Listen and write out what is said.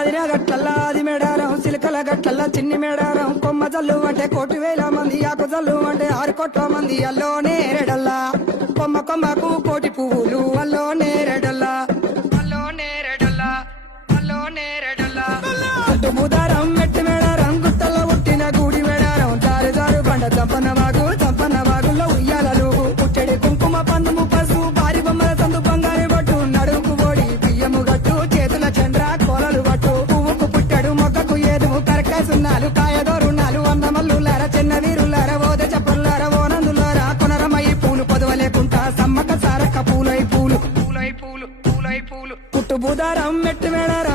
ఆదిరా గట్లల్లా ఆది మేడారం సిలకల గట్లల్లా చిన్ని మేడారం కొమ్మ జల్లు అంటే 1,000,000 మంది ఆకు జల్లు అంటే 6 కోట్ల మంది అల్లో నేరెడల్లా కొమ్మ కొమ్మకు 1,000,000 పువ్వులు అల్లో నేరెడల్లా అల్లో నేరెడల్లా అల్లో నేరెడల్లా గుట్టు బుధారం మెట్టి మేడారం గుట్టల్లో పుట్టిన గూడి మేడారం జారు జారు బండ చంపన్న వాగుల్లో ఉయ్యాలలు పుట్టెడి కుంకుమ పందుము పసుపు భారీ బొమ్మల సందు బంగారు బట్టు నడుముకు ఓడి బియ్యము గట్టు చేతుల చంద్ర కోలలు గట్టు పువ్వుకు పుట్టెడు మొక్కకు ఏదు కరకాయ సున్నాలు కాయదోరున్నాలు అన్నమల్లులార చిన్న వీరులార ఓద చెప్పల్లార ఓనందులార కొనరమయ్యి పూలు పొదవలేకుంటా సమ్మక సారక్క పూలై పూలు పుట్టు బుధారం మెట్టి మేడారం